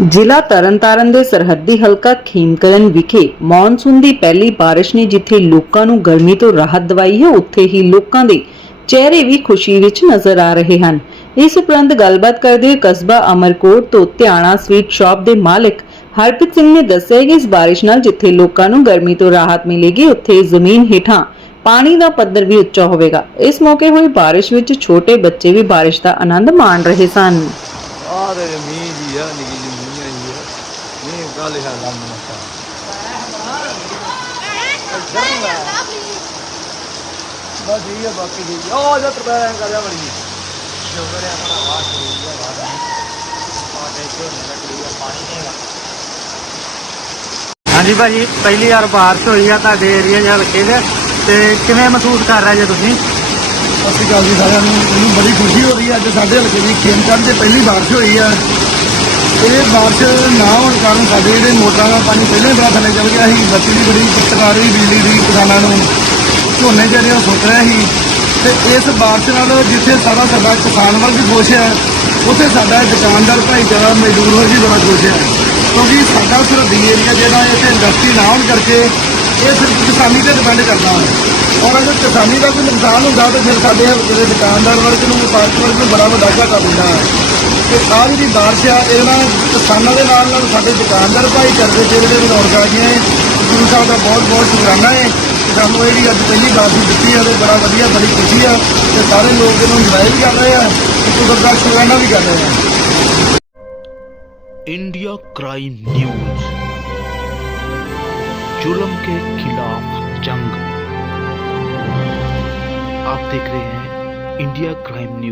ਜ਼ਿਲ੍ਹਾ ਤਰਨਤਾਰਨ ਦੇ ਸਰਹੱਦੀ ਹਲਕਾ ਖੀਮਕਰਨ ਵਿਖੇ ਮੌਨਸੂਨ ਦੀ ਪਹਿਲੀ ਬਾਰਿਸ਼ ਨੇ ਜਿੱਥੇ ਲੋਕਾਂ ਨੂੰ ਗਰਮੀ ਤੋਂ ਰਾਹਤ ਦਿਵਾਈ ਹੈ, ਉੱਥੇ ਹੀ ਲੋਕਾਂ ਦੇ ਚਿਹਰੇ ਵੀ ਖੁਸ਼ੀ ਵਿੱਚ ਨਜ਼ਰ ਆ ਰਹੇ ਹਨ। ਇਸ ਉਪਰੰਤ ਗੱਲਬਾਤ ਕਰਦੇ ਹੋਏ ਕਸਬਾ ਅਮਰਕੋਟ ਤੋਂ ਧਿਆਣਾ ਸਵੀਟ ਸ਼ਾਪ ਦੇ ਮਾਲਕ ਹਰਪ੍ਰੀਤ ਸਿੰਘ ਨੇ ਦੱਸਿਆ ਕਿ ਇਸ ਬਾਰਿਸ਼ ਨਾਲ ਜਿੱਥੇ ਲੋਕਾਂ ਨੂੰ ਗਰਮੀ ਤੋਂ ਰਾਹਤ ਮਿਲੇਗੀ, ਉੱਥੇ ਜ਼ਮੀਨ ਹੇਠਾਂ ਪਾਣੀ ਦਾ ਪੱਧਰ ਵੀ ਉੱਚਾ ਹੋਵੇਗਾ। ਇਸ ਮੌਕੇ ਹੋਈ ਬਾਰਿਸ਼ ਵਿੱਚ ਛੋਟੇ ਬੱਚੇ ਵੀ ਬਾਰਿਸ਼ ਦਾ ਆਨੰਦ ਮਾਣ ਰਹੇ ਸਨ। ਆ ਤੇ ਮੀਂਹ ਜੀ ਆ, ਨਿੱਕੀ ਬਸ ਠੀਕ ਬਾਕੀ ਠੀਕ ਉਹ ਜਦ ਤਰਪੈ ਕਰ ਜਾ ਬੜੀ। ਸ਼ੁਕਰ ਹੈ ਆਪਣਾ ਆ ਦੇ ਪਾਣੀ ਹਾਂਜੀ ਭਾਜੀ ਪਹਿਲੀ ਵਾਰ ਬਾਰਿਸ਼ ਹੋਈ ਆ ਤੁਹਾਡੇ ਏਰੀਆ 'ਚ ਹਲਕੇ 'ਚ ਤੇ ਕਿਵੇਂ ਮਹਿਸੂਸ ਕਰ ਰਹੇ ਜੇ ਤੁਸੀਂ? ਸਤਿ ਸ਼੍ਰੀ ਅਕਾਲ ਜੀ ਸਾਰਿਆਂ ਨੂੰ। ਮੈਨੂੰ ਬੜੀ ਖੁਸ਼ੀ ਹੋ ਰਹੀ ਹੈ ਅੱਜ ਸਾਡੇ ਹਲਕੇ ਦੀ ਖੇਮਚੰਦ ਤੇ ਪਹਿਲੀ ਬਾਰਿਸ਼ ਹੋਈ ਆ ਇਹ ਬਾਰਿਸ਼ ਨਾ ਹੋਣ ਕਾਰਨ ਸਾਡੇ ਜਿਹੜੇ ਮੋਟਰਾਂ ਦਾ ਪਾਣੀ ਪਹਿਲਾਂ ਹੀ ਬੜਾ ਥੱਲੇ ਚਲ ਗਿਆ ਸੀ, ਬੱਤੀ ਦੀ ਬੜੀ ਦਿੱਕਤ ਆ ਰਹੀ ਬਿਜਲੀ ਦੀ ਕਿਸਾਨਾਂ ਨੂੰ। ਝੋਨੇ ਜਿਹੜੇ ਉਹ ਸੁੱਕ ਰਿਹਾ ਸੀ। ਤੇ ਇਸ ਬਾਰਿਸ਼ ਨਾਲ ਜਿੱਥੇ ਸਾਰਾ ਸਾਡਾ ਕਿਸਾਨ ਵਰਗ ਖੁਸ਼ ਹੈ, ਉੱਥੇ ਸਾਡਾ ਦੁਕਾਨਦਾਰ ਭਾਈਚਾਰਾ ਮਜ਼ਦੂਰ ਵਰਗ ਵੀ ਬੜਾ ਖੁਸ਼ ਹੈ। ਕਿਉਂਕਿ ਸਾਡਾ ਸਰਹੱਦੀ ਏਰੀਆ ਜਿਹੜਾ ਹੈ ਇੱਥੇ ਇੰਡਸਟਰੀ ਨਾ ਹੋਣ ਕਰਕੇ ਇਹ ਸਿਰਫ ਕਿਸਾਨੀ ਤੇ ਡਿਪੈਂਡ ਕਰਦਾ ਹੈ। ਔਰ ਅਗਰ ਕਿਸਾਨੀ ਦਾ ਕੋਈ ਨੁਕਸਾਨ ਹੁੰਦਾ ਤਾਂ ਫਿਰ ਸਾਡੇ ਜਿਹੜੇ ਦੁਕਾਨਦਾਰ ਵਰਗ ਨੂੰ ਵਪਾਰਕ ਵਰਗ ਨੂੰ ਬੜਾ ਵੱਡਾ ਘਾਟਾ ਪੈਂਦਾ ਹੈ। ਤੇ ਆਹ ਜਿਹੜੀ ਬਾਰਿਸ਼ ਆ ਇਹਦੇ ਨਾਲ ਕਿਸਾਨਾਂ ਦੇ ਨਾਲ ਨਾਲ ਸਾਡੇ ਦੁਕਾਨਦਾਰ ਭਾਈਚਾਰੇ ਦੇ ਜਿਹੜੇ ਵੀ ਰੌਣਕ ਆ ਗਈਆਂ ਹੈ ਗੁਰੂ ਸਾਹਿਬ ਦਾ ਬਹੁਤ ਬਹੁਤ ਸ਼ੁਕਰਾਨਾ ਹੈ ਕਿ ਸਾਨੂੰ ਇਹ ਜਿਹੜੀ ਅੱਜ ਪਹਿਲੀ ਬਾਰਿਸ਼ ਦਿੱਤੀ ਹੈ ਤੇ ਬੜਾ ਵਧੀਆ ਬੜੀ ਖੁਸ਼ੀ ਆ ਤੇ ਸਾਰੇ ਲੋਕ ਇਹਨੂੰ ਇੰਜੋਏ ਵੀ ਕਰ ਰਹੇ ਆ ਤੇ ਕੁਦਰਤ ਦਾ ਸ਼ੁਕਰਾਨਾ ਵੀ ਕਰ ਰਹੇ ਆ इंडिया क्राइम न्यूज जुल्म के खिलाफ जंग आप देख रहे हैं इंडिया क्राइम न्यूज